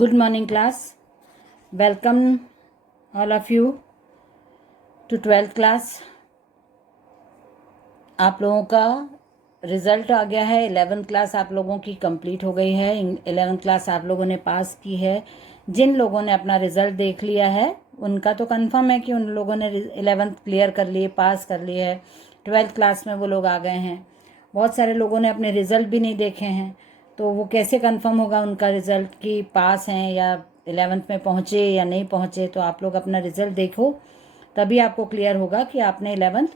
Good morning class. Welcome all of you to 12th class. आप लोगों का result आ गया है। 11th क्लास आप लोगों की कंप्लीट हो गई है। 11th क्लास आप लोगों ने पास की है। जिन लोगों ने अपना रिज़ल्ट देख लिया है उनका तो कंफर्म है कि उन लोगों ने 11th क्लियर कर लिए, पास कर लिए है। 12th क्लास में वो लोग आ गए हैं। बहुत सारे लोगों ने अपने रिज़ल्ट भी नहीं देखे हैं, तो वो कैसे कंफर्म होगा उनका रिज़ल्ट कि पास हैं या 11th में पहुँचे या नहीं पहुँचे। तो आप लोग अपना रिज़ल्ट देखो, तभी आपको क्लियर होगा कि आपने 11th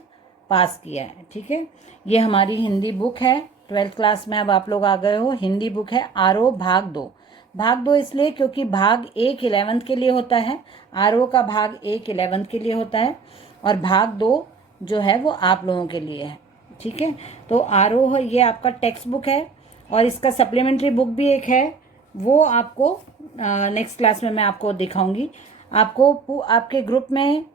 पास किया है। ठीक है, ये हमारी हिंदी बुक है। 12th क्लास में अब आप लोग आ गए हो। हिंदी बुक है आरओ भाग 2। भाग 2 इसलिए क्योंकि भाग 1 11th के लिए होता है, आरओ का भाग 1 11th के लिए होता है और भाग 2 जो है वो आप लोगों के लिए है। ठीक है, तो आरओ है ये आपका टेक्स्ट बुक है और इसका सप्लीमेंट्री बुक भी एक है, वो आपको नेक्स्ट क्लास में मैं आपको दिखाऊंगी। आपको आपके ग्रुप में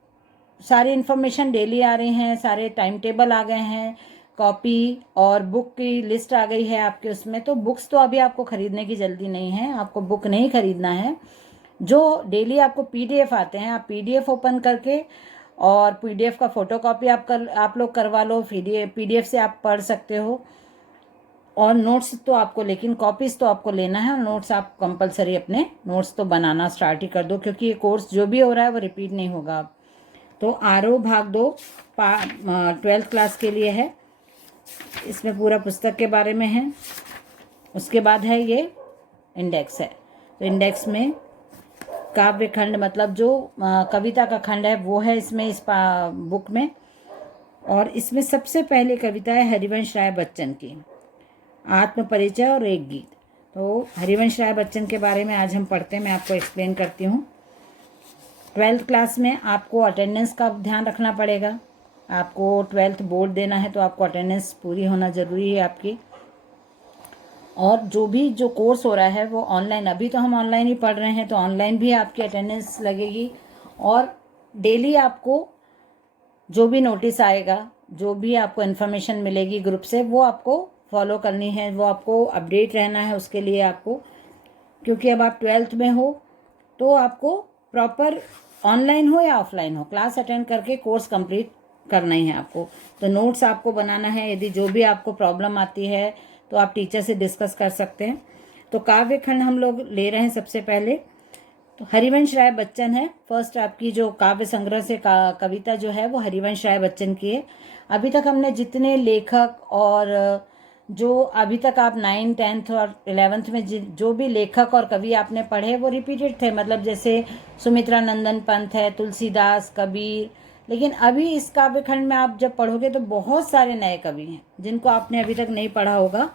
सारी इन्फॉर्मेशन डेली आ रही हैं, सारे टाइम टेबल आ गए हैं, कॉपी और बुक की लिस्ट आ गई है आपके उसमें। तो बुक्स तो अभी आपको खरीदने की जल्दी नहीं है, आपको बुक नहीं खरीदना है। जो डेली आपको पीडीएफ आते हैं, आप पीडीएफ ओपन करके और पीडीएफ का फोटोकॉपी आप लोग करवा लो। पीडीएफ से आप पढ़ सकते हो। और नोट्स तो आपको, लेकिन कॉपीज तो आपको लेना है, और नोट्स आप कंपलसरी अपने नोट्स तो बनाना स्टार्ट ही कर दो, क्योंकि ये कोर्स जो भी हो रहा है वो रिपीट नहीं होगा। तो आरओ भाग 2 12th क्लास के लिए है। इसमें पूरा पुस्तक के बारे में है। उसके बाद है ये इंडेक्स है। तो इंडेक्स में काव्य खंड, मतलब जो कविता का खंड है वो है इसमें, इस बुक में। और इसमें सबसे पहले कविता है हरिवंश राय बच्चन की, आत्म परिचय और एक गीत। तो हरिवंश राय बच्चन के बारे में आज हम पढ़ते हैं, मैं आपको एक्सप्लेन करती हूँ। 12th क्लास में आपको अटेंडेंस का ध्यान रखना पड़ेगा। आपको 12th बोर्ड देना है तो आपको अटेंडेंस पूरी होना ज़रूरी है आपकी। और जो कोर्स हो रहा है वो ऑनलाइन, अभी तो हम ऑनलाइन ही पढ़ रहे हैं, तो ऑनलाइन भी आपकी अटेंडेंस लगेगी। और डेली आपको जो भी नोटिस आएगा, जो भी आपको इन्फॉर्मेशन मिलेगी ग्रुप से, वो आपको फॉलो करनी है, वो आपको अपडेट रहना है उसके लिए आपको। क्योंकि अब आप 12th में हो तो आपको प्रॉपर ऑनलाइन हो या ऑफलाइन हो क्लास अटेंड करके कोर्स कंप्लीट करना ही है आपको। तो नोट्स आपको बनाना है। यदि जो भी आपको प्रॉब्लम आती है तो आप टीचर से डिस्कस कर सकते हैं। तो काव्य खंड हम लोग ले रहे हैं सबसे पहले। तो हरिवंश राय बच्चन है फर्स्ट। आपकी जो काव्य संग्रह से कविता जो है वो हरिवंश राय बच्चन की है। अभी तक हमने जितने लेखक और जो अभी तक आप 9th 10th और 11th में जो भी लेखक और कवि आपने पढ़े वो रिपीटेड थे, मतलब जैसे सुमित्रा नंदन पंत है, तुलसीदास, कबीर। लेकिन अभी इस काव्य खंड में आप जब पढ़ोगे तो बहुत सारे नए कवि हैं जिनको आपने अभी तक नहीं पढ़ा होगा।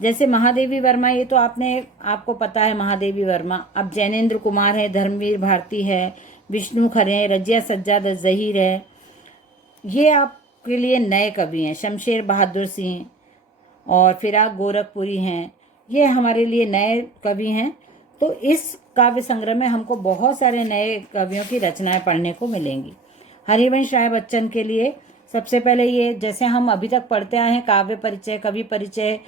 जैसे महादेवी वर्मा, ये तो आपको पता है महादेवी वर्मा। अब जैनेन्द्र कुमार है, धर्मवीर भारती है, विष्णु खरे, रजिया सज्जाद जहीर है, ये आपके लिए नए कवि हैं। शमशेर बहादुर सिंह और फिराक गोरखपुरी हैं, ये हमारे लिए नए कवि हैं। तो इस काव्य संग्रह में हमको बहुत सारे नए कवियों की रचनाएं पढ़ने को मिलेंगी। हरिवंश राय बच्चन के लिए सबसे पहले ये, जैसे हम अभी तक पढ़ते आए हैं काव्य परिचय, कवि परिचय,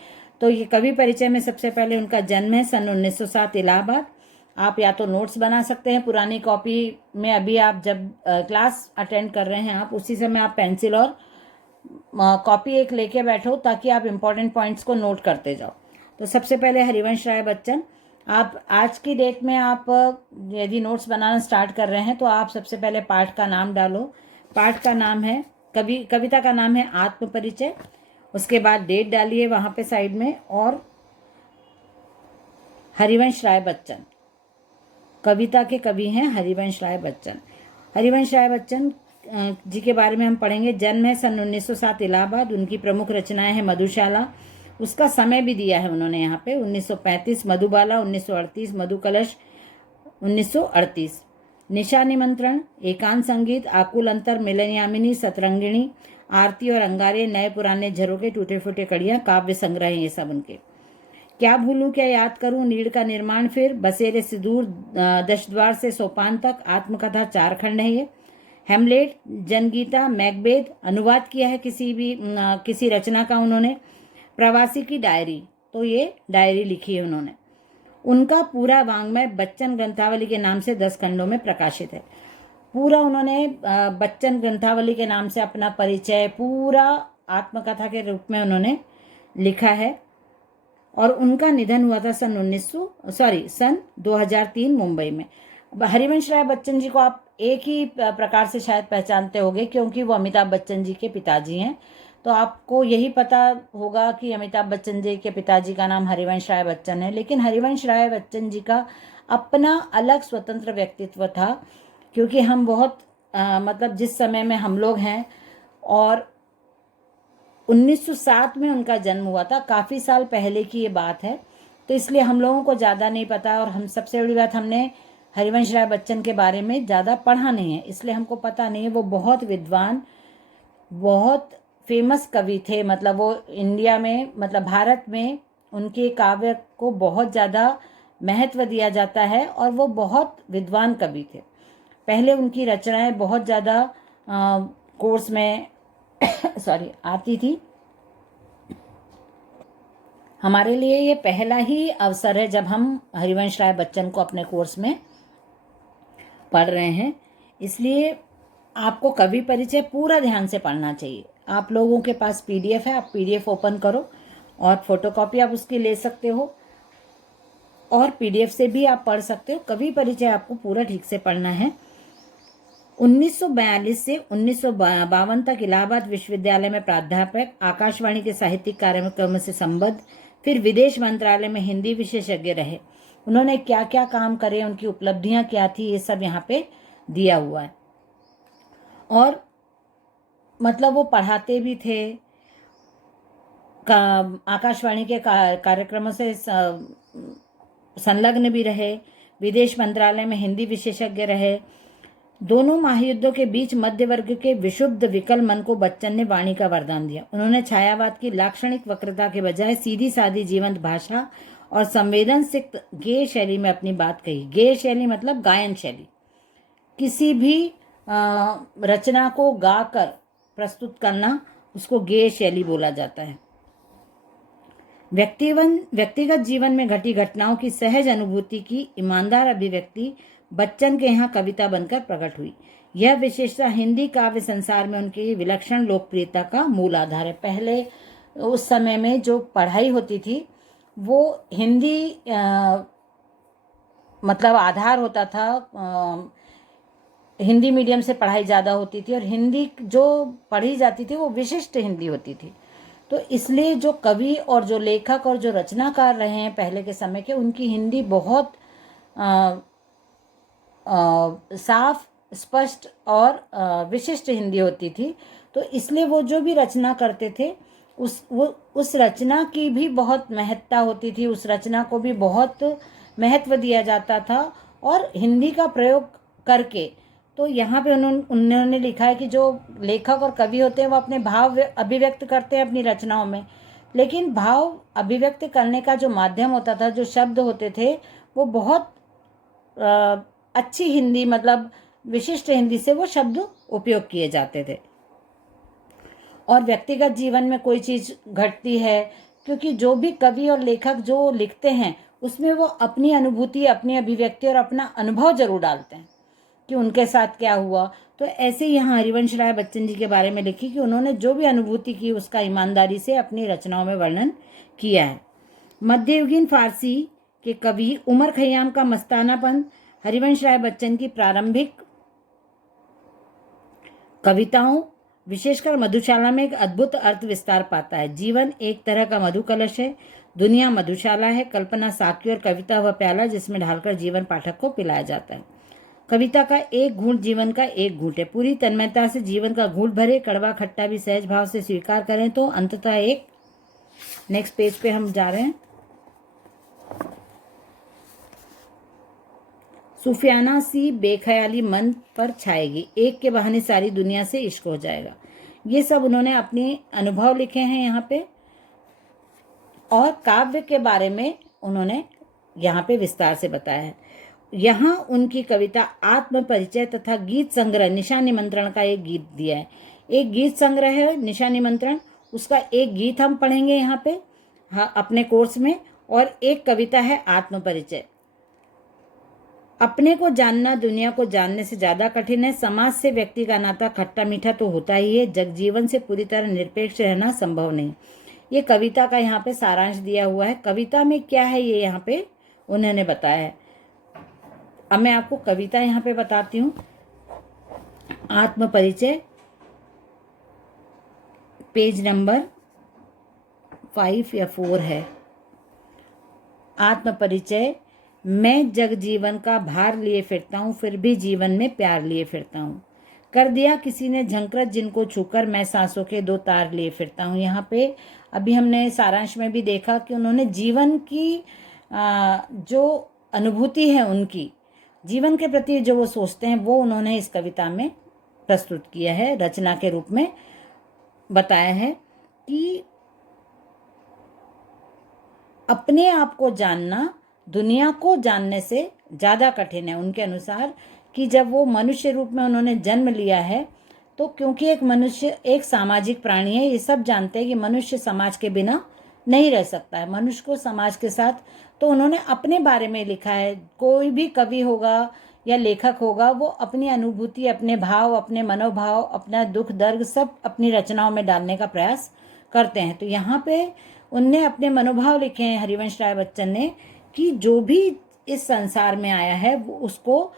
तो ये कवि परिचय में सबसे पहले उनका जन्म है सन 1907 इलाहाबाद। आप या तो नोट्स बना सकते हैं पुरानी कॉपी में, अभी आप जब क्लास अटेंड कर रहे हैं आप उसी समय आप पेंसिल और कॉपी एक लेके बैठो ताकि आप इम्पोर्टेंट पॉइंट्स को नोट करते जाओ। तो सबसे पहले हरिवंश राय बच्चन, आप आज की डेट में आप यदि नोट्स बनाना स्टार्ट कर रहे हैं तो आप सबसे पहले पाठ का नाम डालो। पाठ का नाम है कविता का नाम है आत्म परिचय। उसके बाद डेट डालिए वहाँ पे साइड में, और हरिवंश राय बच्चन, कविता के कवि हैं हरिवंश राय बच्चन। हरिवंश राय बच्चन जी के बारे में हम पढ़ेंगे। जन्म है सन 1907 इलाहाबाद। उनकी प्रमुख रचनाएं हैं मधुशाला, उसका समय भी दिया है उन्होंने यहाँ पे 1935, मधुबाला 1938, मधुकलश 1938, निशा निमंत्रण, एकांत संगीत, आकुल अंतर, मिलनयामिनी, सतरंगिणी, आरती और अंगारे, नए पुराने झरोके, टूटे फूटे कड़ियाँ, काव्य संग्रह हैं ये सब उनके। क्या भूलूं क्या याद करूं, नीड़ का निर्माण, फिर बसेरे से दूर, दशद्वार से सोपान तक, आत्मकथा 4 खंड है ये। हेमलेट, जनगीता, मैकबेथ, अनुवाद किया है किसी रचना का उन्होंने। प्रवासी की डायरी, तो ये डायरी लिखी है उन्होंने। उनका पूरा वाङ्मय बच्चन ग्रंथावली के नाम से 10 खंडों में प्रकाशित है। पूरा उन्होंने बच्चन ग्रंथावली के नाम से अपना परिचय पूरा आत्मकथा के रूप में उन्होंने लिखा है। और उनका निधन हुआ था सन 2003 मुंबई में। हरिवंश राय बच्चन जी को आप एक ही प्रकार से शायद पहचानते होंगे, क्योंकि वो अमिताभ बच्चन जी के पिताजी हैं। तो आपको यही पता होगा कि अमिताभ बच्चन जी के पिताजी का नाम हरिवंश राय बच्चन है, लेकिन हरिवंश राय बच्चन जी का अपना अलग स्वतंत्र व्यक्तित्व था। क्योंकि हम बहुत मतलब जिस समय में हम लोग हैं, और 1907 में उनका जन्म हुआ था, काफ़ी साल पहले की ये बात है, तो इसलिए हम लोगों को ज़्यादा नहीं पता। और हम सबसे बड़ी बात, हमने हरिवंश राय बच्चन के बारे में ज़्यादा पढ़ा नहीं है, इसलिए हमको पता नहीं है। वो बहुत विद्वान, बहुत फेमस कवि थे। मतलब वो इंडिया में, मतलब भारत में उनके काव्य को बहुत ज़्यादा महत्व दिया जाता है, और वो बहुत विद्वान कवि थे। पहले उनकी रचनाएं बहुत ज़्यादा कोर्स में आती थी। हमारे लिए ये पहला ही अवसर है जब हम हरिवंश राय बच्चन को अपने कोर्स में पढ़ रहे हैं, इसलिए आपको कवि परिचय पूरा ध्यान से पढ़ना चाहिए। आप लोगों के पास पीडीएफ है, आप पीडीएफ ओपन करो और फोटोकॉपी आप उसकी ले सकते हो, और पीडीएफ से भी आप पढ़ सकते हो। कवि परिचय आपको पूरा ठीक से पढ़ना है। 1942 से 1952 तक इलाहाबाद विश्वविद्यालय में प्राध्यापक, आकाशवाणी के साहित्यिक कार्यक्रम से संबद्ध, फिर विदेश मंत्रालय में हिंदी विशेषज्ञ रहे। उन्होंने क्या क्या काम करे, उनकी उपलब्धियां क्या थी, ये सब यहाँ पे दिया हुआ है। और मतलब वो पढ़ाते भी थे, आकाशवाणी के कार्यक्रमों से संलग्न भी रहे, विदेश मंत्रालय में हिंदी विशेषज्ञ रहे। दोनों महायुद्धों के बीच मध्य वर्ग के विशुद्ध विकल मन को बच्चन ने वाणी का वरदान दिया। उन्होंने छायावाद की लाक्षणिक वक्रता के बजाय सीधी सादी जीवंत भाषा और संवेदनशील गेय शैली में अपनी बात कही। गेय शैली मतलब गायन शैली। किसी भी रचना को गाकर प्रस्तुत करना, उसको गेय शैली बोला जाता है। व्यक्तिगत जीवन में घटी घटनाओं की सहज अनुभूति की ईमानदार अभिव्यक्ति बच्चन के यहाँ कविता बनकर प्रकट हुई। यह विशेषता हिंदी काव्य संसार में उनकी विलक्षण लोकप्रियता का मूल आधार है। पहले उस समय में जो पढ़ाई होती थी वो हिंदी मतलब आधार होता था। हिंदी मीडियम से पढ़ाई ज़्यादा होती थी, और हिंदी जो पढ़ी जाती थी वो विशिष्ट हिंदी होती थी। तो इसलिए जो कवि और जो लेखक और जो रचनाकार रहे हैं पहले के समय के, उनकी हिंदी बहुत साफ, स्पष्ट और विशिष्ट हिंदी होती थी। तो इसलिए वो जो भी रचना करते थे उस रचना की भी बहुत महत्ता होती थी, उस रचना को भी बहुत महत्व दिया जाता था। और हिंदी का प्रयोग करके, तो यहाँ पे उन्होंने लिखा है कि जो लेखक और कवि होते हैं वो अपने भाव अभिव्यक्त करते हैं अपनी रचनाओं में, लेकिन भाव अभिव्यक्त करने का जो माध्यम होता था, जो शब्द होते थे, वो बहुत अच्छी हिंदी, मतलब विशिष्ट हिंदी से वो शब्द उपयोग किए जाते थे। और व्यक्तिगत जीवन में कोई चीज़ घटती है, क्योंकि जो भी कवि और लेखक जो लिखते हैं उसमें वो अपनी अनुभूति, अपनी अभिव्यक्ति और अपना अनुभव जरूर डालते हैं कि उनके साथ क्या हुआ। तो ऐसे ही यहाँ हरिवंश राय बच्चन जी के बारे में लिखी कि उन्होंने जो भी अनुभूति की उसका ईमानदारी से अपनी रचनाओं में वर्णन किया है। मध्ययुगीन फारसी के कवि उमर खयाम का मस्तानापन हरिवंश राय बच्चन की प्रारंभिक कविताओं, विशेषकर मधुशाला में एक अद्भुत अर्थ विस्तार पाता है। जीवन एक तरह का मधु कलश है, दुनिया मधुशाला है, कल्पना साकी और कविता वह प्याला जिसमें ढालकर जीवन पाठक को पिलाया जाता है। कविता का एक घूंट जीवन का एक घूंट है। पूरी तन्मयता से जीवन का घूंट भरे, कड़वा खट्टा भी सहज भाव से स्वीकार करें तो अंततः एक। नेक्स्ट पेज पे हम जा रहे हैं। सूफियाना सी बेख्याली मन पर छाएगी, एक के बहाने सारी दुनिया से इश्क हो जाएगा। ये सब उन्होंने अपने अनुभव लिखे हैं यहाँ पे, और काव्य के बारे में उन्होंने यहाँ पे विस्तार से बताया है। यहाँ उनकी कविता आत्म परिचय तथा गीत संग्रह निशा निमंत्रण का एक गीत दिया है। एक गीत संग्रह है निशा निमंत्रण, उसका एक गीत हम पढ़ेंगे यहाँ पे अपने कोर्स में, और एक कविता है आत्म परिचय। अपने को जानना दुनिया को जानने से ज्यादा कठिन है। समाज से व्यक्ति का नाता खट्टा मीठा तो होता ही है, जगजीवन से पूरी तरह निरपेक्ष रहना संभव नहीं। ये कविता का यहाँ पे सारांश दिया हुआ है। कविता में क्या है ये यहाँ पे उन्होंने बताया है। अब मैं आपको कविता यहाँ पे बताती हूँ। आत्म परिचय, पेज नंबर 5 या 4 है। आत्म परिचय। मैं जग जीवन का भार लिए फिरता हूँ, फिर भी जीवन में प्यार लिए फिरता हूँ। कर दिया किसी ने झंकृत जिनको छूकर, मैं सांसों के 2 तार लिए फिरता हूँ। यहाँ पे अभी हमने सारांश में भी देखा कि उन्होंने जीवन की जो अनुभूति है, उनकी जीवन के प्रति जो वो सोचते हैं, वो उन्होंने इस कविता में प्रस्तुत किया है, रचना के रूप में बताया है कि अपने आप को जानना दुनिया को जानने से ज़्यादा कठिन है। उनके अनुसार कि जब वो मनुष्य रूप में उन्होंने जन्म लिया है, तो क्योंकि एक मनुष्य एक सामाजिक प्राणी है, ये सब जानते हैं कि मनुष्य समाज के बिना नहीं रह सकता है, मनुष्य को समाज के साथ। तो उन्होंने अपने बारे में लिखा है। कोई भी कवि होगा या लेखक होगा, वो अपनी अनुभूति, अपने भाव, अपने मनोभाव, अपना दुख दर्द सब अपनी रचनाओं में डालने का प्रयास करते हैं। तो यहाँ पे उनने अपने मनोभाव लिखे हैं, हरिवंश राय बच्चन ने, कि जो भी इस संसार में आया है वो उसको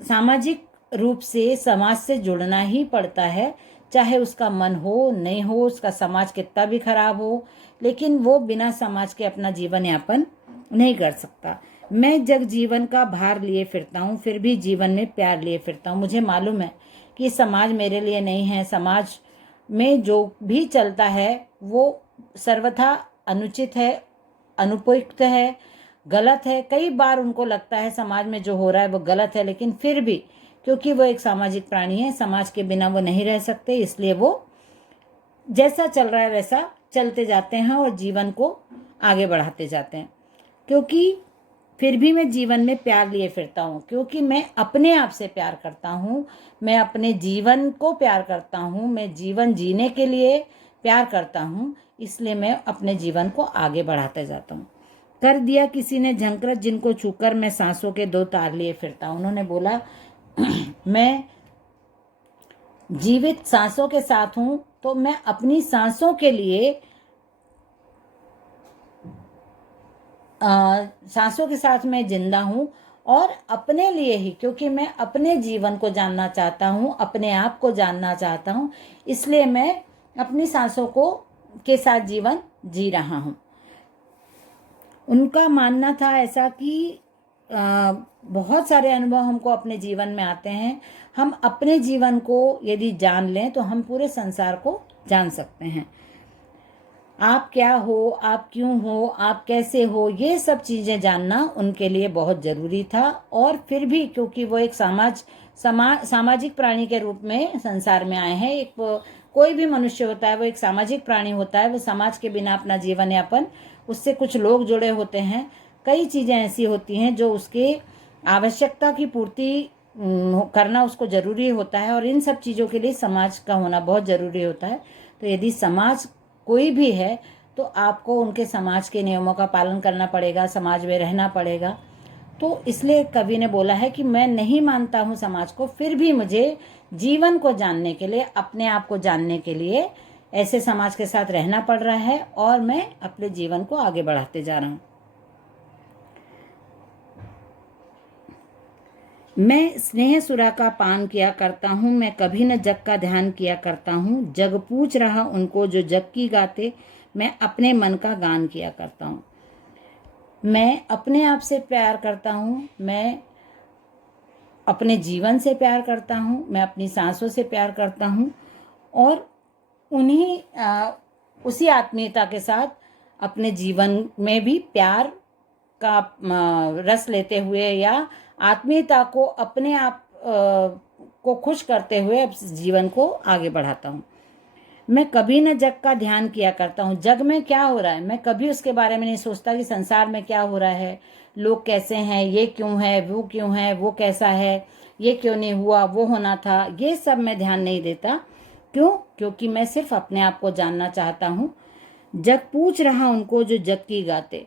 सामाजिक रूप से समाज से जुड़ना ही पड़ता है, चाहे उसका मन हो नहीं हो, उसका समाज कितना भी खराब हो, लेकिन वो बिना समाज के अपना जीवन यापन नहीं कर सकता। मैं जग जीवन का भार लिए फिरता हूँ, फिर भी जीवन में प्यार लिए फिरता हूँ। मुझे मालूम है कि समाज मेरे लिए नहीं है, समाज में जो भी चलता है वो सर्वथा अनुचित है, अनुपयुक्त है, गलत है। कई बार उनको लगता है समाज में जो हो रहा है वो गलत है, लेकिन फिर भी क्योंकि वो एक सामाजिक प्राणी है, समाज के बिना वो नहीं रह सकते, इसलिए वो जैसा चल रहा है वैसा चलते जाते हैं और जीवन को आगे बढ़ाते जाते हैं। क्योंकि फिर भी मैं जीवन में प्यार लिए फिरता हूँ, क्योंकि मैं अपने आप से प्यार करता हूँ, मैं अपने जीवन को प्यार करता हूँ, मैं जीवन जीने के लिए प्यार करता हूँ, इसलिए मैं अपने जीवन को आगे बढ़ाते जाता हूँ। कर दिया किसी ने झंकृत जिनको छूकर, मैं सांसों के 2 तार लिए फिरता हूँ। उन्होंने बोला मैं जीवित सांसों के साथ हूँ, तो मैं अपनी सांसों के लिए सांसों के साथ मैं जिंदा हूँ, और अपने लिए ही, क्योंकि मैं अपने जीवन को जानना चाहता हूँ, अपने आप को जानना चाहता हूँ, इसलिए मैं अपनी सांसों को के साथ जीवन जी रहा हूँ। उनका मानना था ऐसा कि बहुत सारे अनुभव हमको अपने जीवन में आते हैं। हम अपने जीवन को यदि जान लें तो हम पूरे संसार को जान सकते हैं। आप क्या हो, आप क्यों हो, आप कैसे हो, ये सब चीज़ें जानना उनके लिए बहुत ज़रूरी था। और फिर भी क्योंकि वो एक सामाजिक प्राणी के रूप में संसार में आए हैं, एक कोई भी मनुष्य होता है वो एक सामाजिक प्राणी होता है, वो समाज के बिना अपना जीवन यापन, उससे कुछ लोग जुड़े होते हैं, कई चीज़ें ऐसी होती हैं जो उसके आवश्यकता की पूर्ति करना उसको ज़रूरी होता है, और इन सब चीज़ों के लिए समाज का होना बहुत ज़रूरी होता है। तो यदि समाज कोई भी है तो आपको उनके समाज के नियमों का पालन करना पड़ेगा, समाज में रहना पड़ेगा। तो इसलिए कवि ने बोला है कि मैं नहीं मानता हूँ समाज को, फिर भी मुझे जीवन को जानने के लिए, अपने आप को जानने के लिए ऐसे समाज के साथ रहना पड़ रहा है, और मैं अपने जीवन को आगे बढ़ाते जा रहा हूँ। मैं स्नेह सुरा का पान किया करता हूँ, मैं कभी न जग का ध्यान किया करता हूँ। जग पूछ रहा उनको जो जग की गाते, मैं अपने मन का गान किया करता हूँ। मैं अपने आप से प्यार करता हूँ, मैं अपने जीवन से प्यार करता हूँ, मैं अपनी सांसों से प्यार करता हूँ, और उन्हीं उसी आत्मीयता के साथ अपने जीवन में भी प्यार का रस लेते हुए या आत्मीयता को अपने आप को खुश करते हुए जीवन को आगे बढ़ाता हूँ। मैं कभी न जग का ध्यान किया करता हूँ। जग में क्या हो रहा है मैं कभी उसके बारे में नहीं सोचता कि संसार में क्या हो रहा है, लोग कैसे हैं, ये क्यों है, वो क्यों है, वो कैसा है, ये क्यों नहीं हुआ, वो होना था, ये सब मैं ध्यान नहीं देता। क्यों? क्योंकि मैं सिर्फ अपने आप को जानना चाहता हूँ। जग पूछ रहा उनको जो जग की गाते।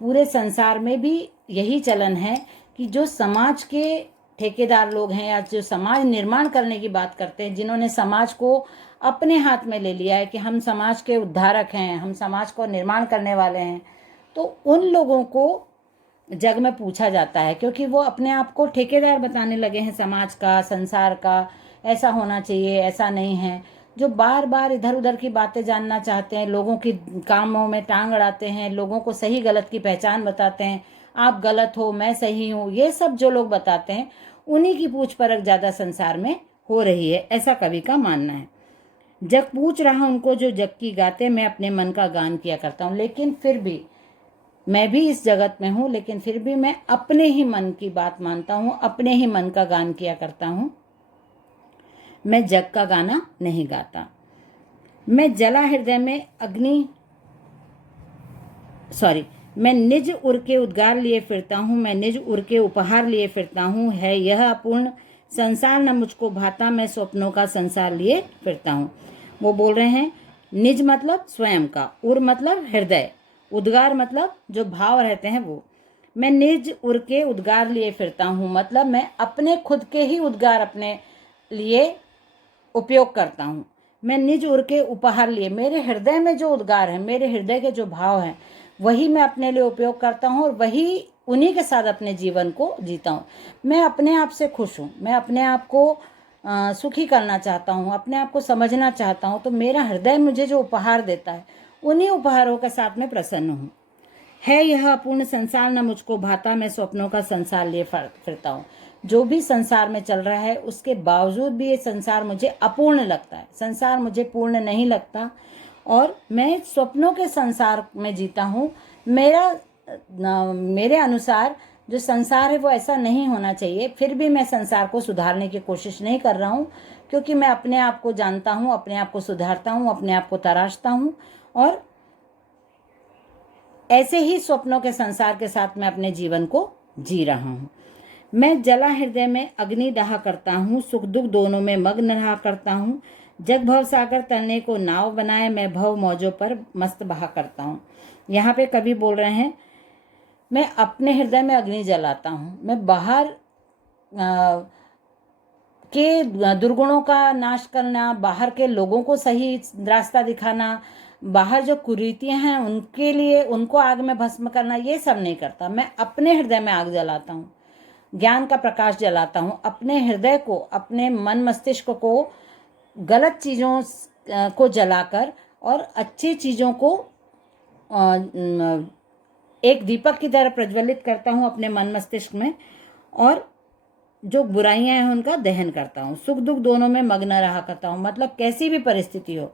पूरे संसार में भी यही चलन है कि जो समाज के ठेकेदार लोग हैं या जो समाज निर्माण करने की बात करते हैं, जिन्होंने समाज को अपने हाथ में ले लिया है कि हम समाज के उद्धारक हैं, हम समाज को निर्माण करने वाले हैं, तो उन लोगों को जग में पूछा जाता है, क्योंकि वो अपने आप को ठेकेदार बताने लगे हैं समाज का, संसार का। ऐसा होना चाहिए, ऐसा नहीं है। जो बार बार इधर उधर की बातें जानना चाहते हैं, लोगों की कामों में टांग अड़ाते हैं, लोगों को सही गलत की पहचान बताते हैं, आप गलत हो मैं सही हूँ, ये सब जो लोग बताते हैं उन्हीं की पूछ परख ज़्यादा संसार में हो रही है, ऐसा कवि का मानना है। जग पूछ रहा उनको जो जग की गाते, मैं अपने मन का गान किया करता हूँ। लेकिन फिर भी मैं भी इस जगत में हूँ, लेकिन फिर भी मैं अपने ही मन की बात मानता हूँ, अपने ही मन का गान किया करता हूँ, मैं जग का गाना नहीं गाता। मैं जला हृदय में मैं निज उर के उद्गार लिए फिरता हूँ, मैं निज उर के उपहार लिए फिरता हूँ, है यह अपूर्ण संसार न मुझको भाता, मैं स्वप्नों का संसार लिए फिरता हूँ। वो बोल रहे हैं निज मतलब स्वयं का, उर मतलब हृदय, उद्गार मतलब जो भाव रहते हैं वो। मैं निज उर के उद्गार लिए फिरता हूँ, मतलब मैं अपने खुद के ही उद्गार अपने लिए उपयोग करता हूँ। मैं निज उर के उपहार लिए, मेरे हृदय में जो उद्गार है, मेरे हृदय के जो भाव हैं, वही मैं अपने लिए उपयोग करता हूँ और वही उन्हीं के साथ अपने जीवन को जीता हूँ। मैं अपने आप से खुश हूँ, मैं अपने आप को सुखी करना चाहता हूँ, अपने आप को समझना चाहता हूँ, तो मेरा हृदय मुझे जो उपहार देता है उन्हीं उपहारों के साथ मैं प्रसन्न हूँ। है यह अपूर्ण संसार न मुझको भाता, मैं स्वप्नों का संसार लिए फिरता हूँ। जो भी संसार में चल रहा है उसके बावजूद भी ये संसार मुझे अपूर्ण लगता है, संसार मुझे पूर्ण नहीं लगता और मैं स्वप्नों के संसार में जीता हूँ। मेरे अनुसार जो संसार है वो ऐसा नहीं होना चाहिए, फिर भी मैं संसार को सुधारने की कोशिश नहीं कर रहा हूँ, क्योंकि मैं अपने आप को जानता हूँ, अपने आप को सुधारता हूँ, अपने आप को तराशता हूँ और ऐसे ही स्वप्नों के संसार के साथ मैं अपने जीवन को जी रहा हूँ। मैं जला हृदय में अग्नि दहा करता हूँ, सुख दुख दोनों में मग्न रहा करता हूँ। जग भव सागर तलने को नाव बनाए, मैं भव मौजों पर मस्त बहा करता हूँ। यहाँ पे कवि बोल रहे हैं मैं अपने हृदय में अग्नि जलाता हूँ, मैं बाहर के दुर्गुणों का नाश करना, बाहर के लोगों को सही रास्ता दिखाना, बाहर जो कुरीतियां हैं उनके लिए उनको आग में भस्म करना, ये सब नहीं करता। मैं अपने हृदय में आग जलाता हूँ, ज्ञान का प्रकाश जलाता हूँ, अपने हृदय को, अपने मन मस्तिष्क को गलत चीज़ों को जलाकर और अच्छी चीज़ों को एक दीपक की तरह प्रज्वलित करता हूँ अपने मन मस्तिष्क में और जो बुराइयां हैं उनका दहन करता हूँ। सुख दुख दोनों में मग्न रहा करता हूँ, मतलब कैसी भी परिस्थिति हो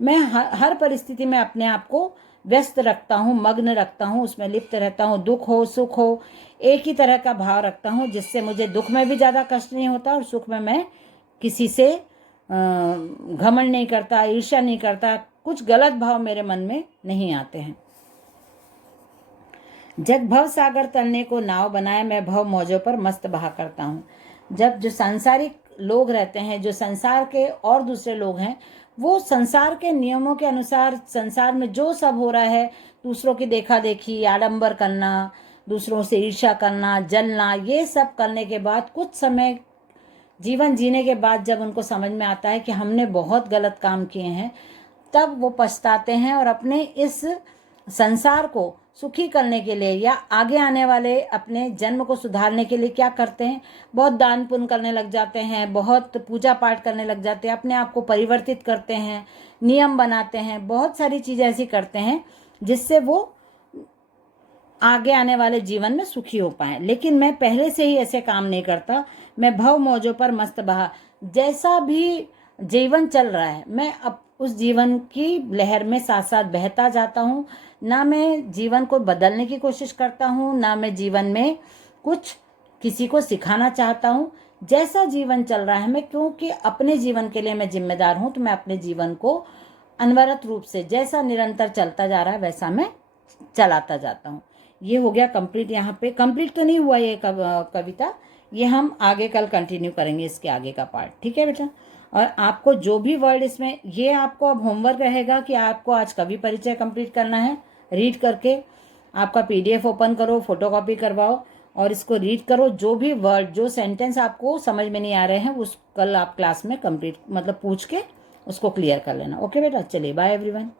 मैं हर परिस्थिति में अपने आप को व्यस्त रखता हूँ, मग्न रखता हूँ, उसमें लिप्त रहता हूँ। दुख हो सुख हो एक ही तरह का भाव रखता हूँ, जिससे मुझे दुख में भी ज़्यादा कष्ट नहीं होता और सुख में मैं किसी से घमंड नहीं करता, ईर्ष्या नहीं करता, कुछ गलत भाव मेरे मन में नहीं आते हैं। जग भव सागर तलने को नाव बनाए, मैं भव मौजों पर मस्त बहा करता हूँ। जब जो सांसारिक लोग रहते हैं, जो संसार के और दूसरे लोग हैं, वो संसार के नियमों के अनुसार संसार में जो सब हो रहा है, दूसरों की देखा देखी, आडंबर करना, दूसरों से ईर्ष्या करना, जलना, ये सब करने के बाद कुछ समय जीवन जीने के बाद जब उनको समझ में आता है कि हमने बहुत गलत काम किए हैं, तब वो पछताते हैं और अपने इस संसार को सुखी करने के लिए या आगे आने वाले अपने जन्म को सुधारने के लिए क्या करते हैं, बहुत दान पुण्य करने लग जाते हैं, बहुत पूजा पाठ करने लग जाते हैं, अपने आप को परिवर्तित करते हैं, नियम बनाते हैं, बहुत सारी चीज़ें ऐसी करते हैं जिससे वो आगे आने वाले जीवन में सुखी हो पाए। लेकिन मैं पहले से ही ऐसे काम नहीं करता, मैं भव मौजों पर मस्त बहा, जैसा भी जीवन चल रहा है मैं अब उस जीवन की लहर में साथ साथ बहता जाता हूँ। ना मैं जीवन को बदलने की कोशिश करता हूँ, ना मैं जीवन में कुछ किसी को सिखाना चाहता हूँ। जैसा जीवन चल रहा है मैं, क्योंकि अपने जीवन के लिए मैं जिम्मेदार हूँ, तो मैं अपने जीवन को अनवरत रूप से जैसा निरंतर चलता जा रहा है वैसा मैं चलाता जाता हूँ। ये हो गया कंप्लीट। यहाँ पे कंप्लीट तो नहीं हुआ ये कविता, ये हम आगे कल कंटिन्यू करेंगे इसके आगे का पार्ट, ठीक है बेटा। और आपको जो भी वर्ड इसमें, ये आपको अब होमवर्क रहेगा कि आपको आज कवि परिचय कंप्लीट करना है रीड करके, आपका PDF ओपन करो, फोटोकॉपी करवाओ और इसको रीड करो। जो भी वर्ड, जो सेंटेंस आपको समझ में नहीं आ रहे हैं, उस कल आप क्लास में कंप्लीट मतलब पूछ के उसको क्लियर कर लेना। ओके बेटा, चलिए बाय एवरीवन।